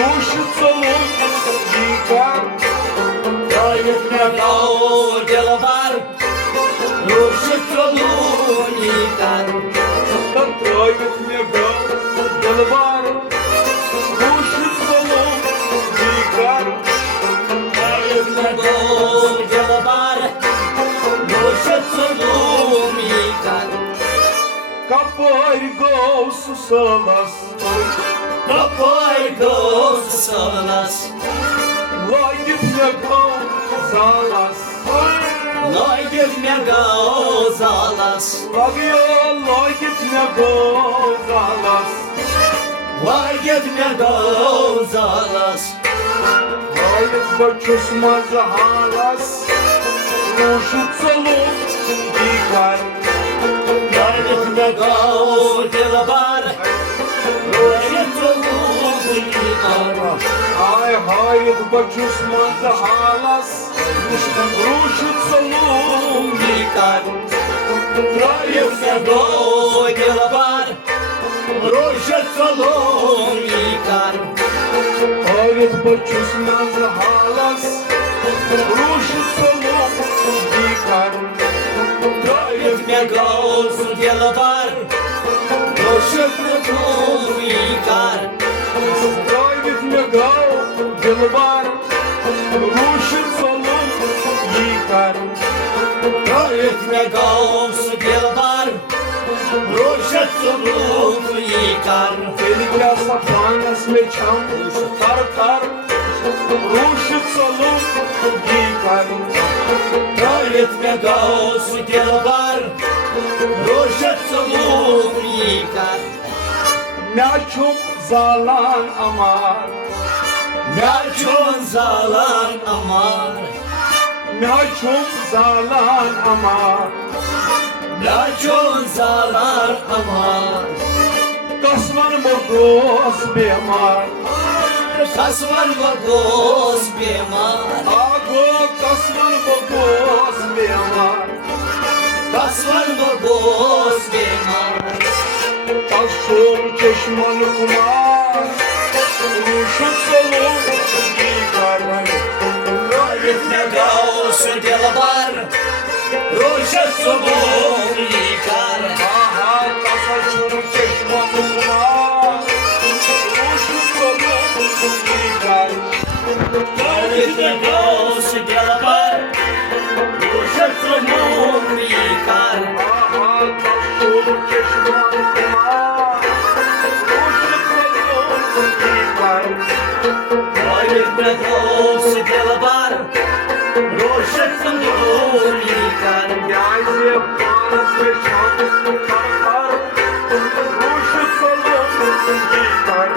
рушится лунника. Троет мягал деловар, рушится лунника. Троет мягал деловар, рушится лунника. Троет мягал деловар, рушится лунника. Kapar gausu salas, Kapay göz salas, Lay gitme gauzalas, lay gitme gauzalas, Lagya lay gitme gauzalas, lay gitme gauzalas. Lay bachusma zahalas, Ruşutsa lundikar. Lay gitme gauzalar, ruşutsa lundikar. Ay hayt bachusma zahalas, Ruşutsa lundikar. Троется деловар, рушится лунникар. Hayt bachusma zahalas, Ruşutsa lundikar. Троет гауз деловар, рушится лунникар. Дай мне гау, деловар, рушится лунникар. Троет гауз деловар, рушится лунникар. Великая сатана с мечом, тар-тар, рушится лунникар. Троет гауз деловар, рушится лунникар. Мячом залан амар, Мячон залан амар, мячом залан амар. мячон залан амар. Касман моргос бемар, Касван вагос бемар, аго касман моргос бемар. Касван вагос бемар. Taşır çeşmanı kumar, ruşutsa lundikar. Троет гауз деловар, рушится лунникар. Aha taşır çeşmanı kumar, ruşutsa lundikar. Троет гауз деловар, рушится лунникар. Aha taşır çeşmanı kumar, ruşutsa lundikar. Троет гауз деловар, рушится лунникар. Яйзе пана свечам, тар-тар, рушится лundikar.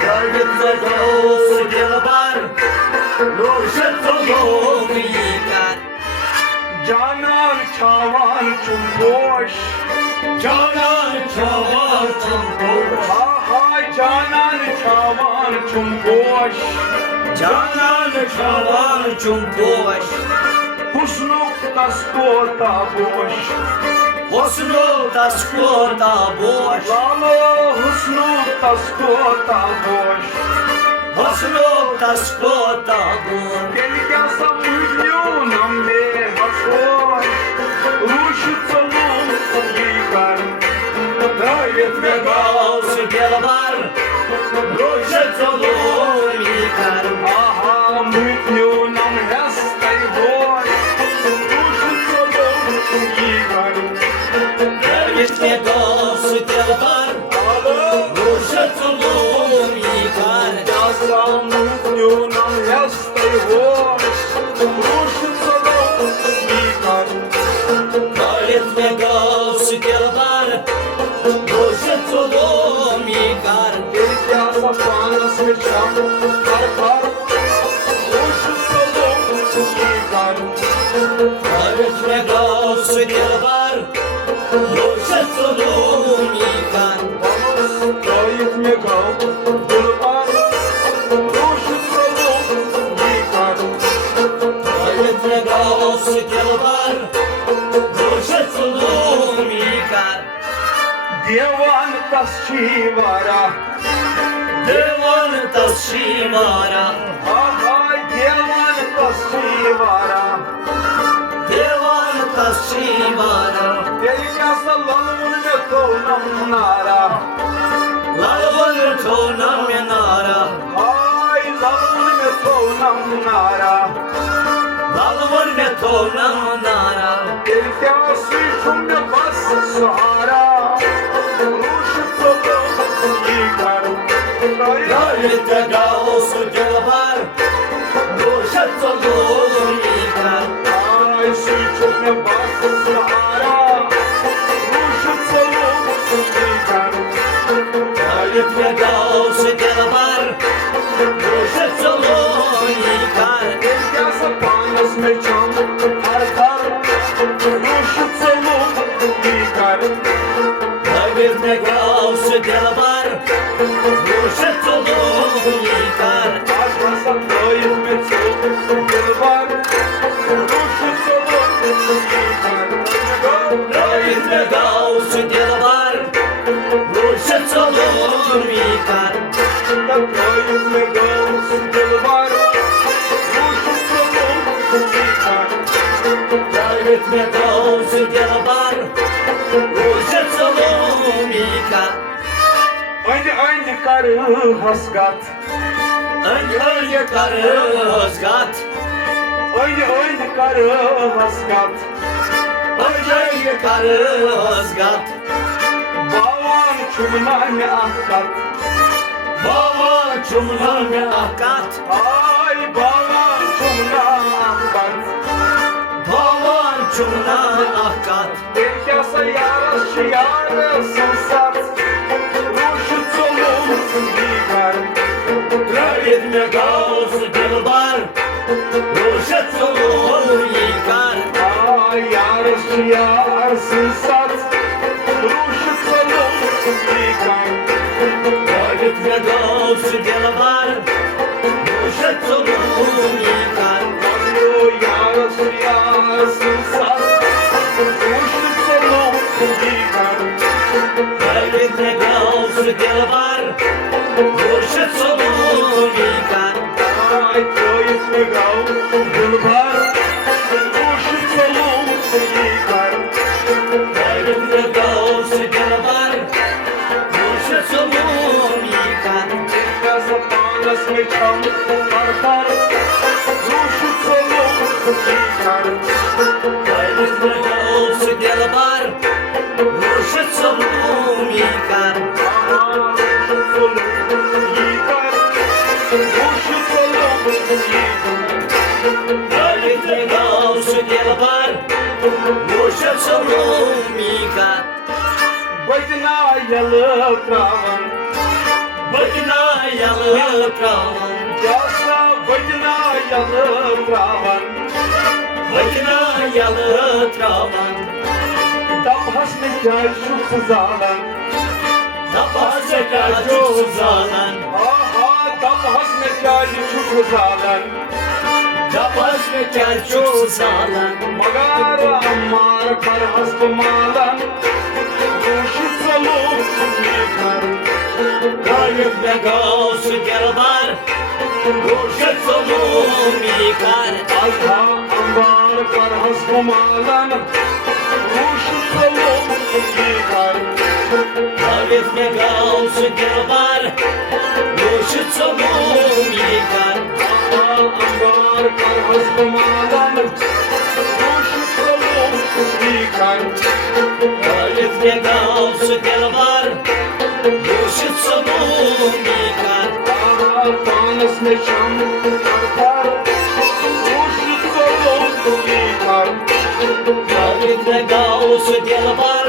Троет гауз деловар, рушится лунникар. Canan çavan çumboş, Canan çavar çumboş, aha canan çavan çumboş. Canan çavar çumboş. Husnu taskota boş, Hosnu taskota boş, lalo husnu taskota boş. Hosnu taskota boş. Delikasa milyonam be hasoş, ruşitsa lundikar. Троет гауз деловар, рушится лунникар. Aha milyonam hestay boş, ruşitsa lundikar. Троет гауз деловар, рушится лунникар. Юнам ястай гош, рушится лundikar. Троет гауз деловар, рушится лунникар. Delikasa pana свечам, тар-тар, рушится лundikar. Троет гауз деловар, рушится лунникар. Троит мегал, булвар, рушится лundikar. Троет гауз деловар, рушится лунникар. Devan tasçivara, Devantas și vara, Ahai, devantas și vara, devantas și vara, Delicasa lalvun me tonam nara, lalvun tonam nara, Ai, lalvun me tonam nara, lalvun me tonam nara, Delicasa şum me bas sahara, Rușiță icar, Lalite gaosu gelbar, roșețo lumica, Ai, şum me bas sahara, Rușiță icar, Lalite gaosu gelbar, roșețo lumica, Delicasa panas me çam, Artar, Rușiță icar, Lalite gaosu gelbar, roșețo lumica, Aș vrea să trăim pe țăr, Rușiță icar, Lalite gaosu gelbar, roșețo lumica, Da trăim pe găus gălbar, Rușiță icar, Lalite gaosu gelbar, roșețo lumica, Aynı karı haskat, Încă care răsgat, Aynı karı haskat, încă care răsgat, Bavan çumnane ahkat, Baba cumlan me akat, Ay bavan çumnane ahkat, Baba cumlan akat, Delicasa yaraş yarasın sat, Rușiță icar, Trăit me gaus gelbar, roșețul lumicar, Ay yarış yarsın sat, Rușiță icar, Trăit me gaus gelbar, roșețul lumicar, Yo yarış yarsın sat, Rușiță icar, Trăit me gaus gelbar, roșețul lumicar, Ay trăit me gău gălbar, Rușiță icar, Trăit me gaus gelbar, roșețul lumicar, Delicasa panas me çam, Artar, Rușiță icar, Trăit me gaus gelbar, roșețul lumicar, Trăit me gaus gelbar, roșețul lumicar, Băgna yalı travan, Băgna yalı travan, Yasa băgna yalı travan, Băgna yalı travan, Dabhas me çarşuk sızalan, Napase kaçuk zalan, Aha dabhas me çarşuk sızalan, Napase kaçuk zalan, Magara ammar karhas kumalan, Rușiță icar, Trăit me gaus gelbar, roșețul lumicar, Alha ambar karhas kumalan, Rușiță icar, Trăit me gaus gelbar, roșețul lumicar, Ambar karhas kumalan, Rușiță icar, Trăit me gaus gelbar, roșețul lumicar, Panas me çam, Artar, Rușiță icar, Trăit me gaus gelbar,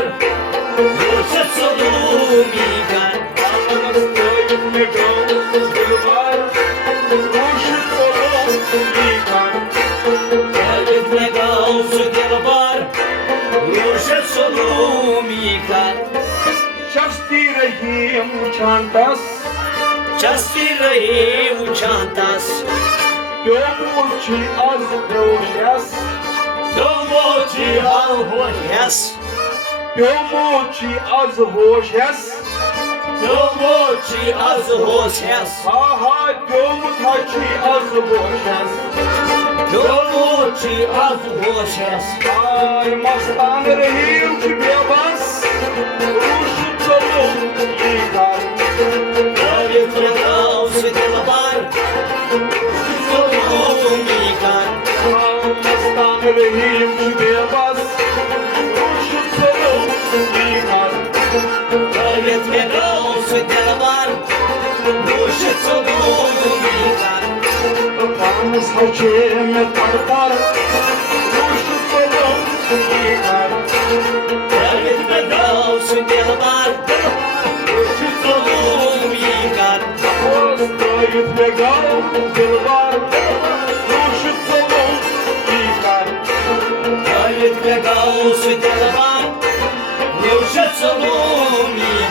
roșețul lumicar, Trăit me gău gălbar, Rușiță icar, Trăit me gaus gelbar, roșețul lumicar, Çasti rahim çantas, Časti rahiu čantas, Yomuči az drošjas, domoći alhojas, Yomuči az hošjas, Domocii azi hoseas, Aha, Domutaci azi boșas. domocii azi hoseas. Ai mastan răhiu și bebas, rușu țălău icar. Care plecau să de la bar, Domicar. Ai mastan răhiu și bebas, rușu țălău icar. Care plecau să de la bar, Rușiță Domicar. Pan sau ce me tartar, rușu țălău icar. Care plecau să de la bar, Rușiță Domicar. Стоит легал, дилбар, рушит салон и кар. Care plecau să de la bar, Rușiță Domicar.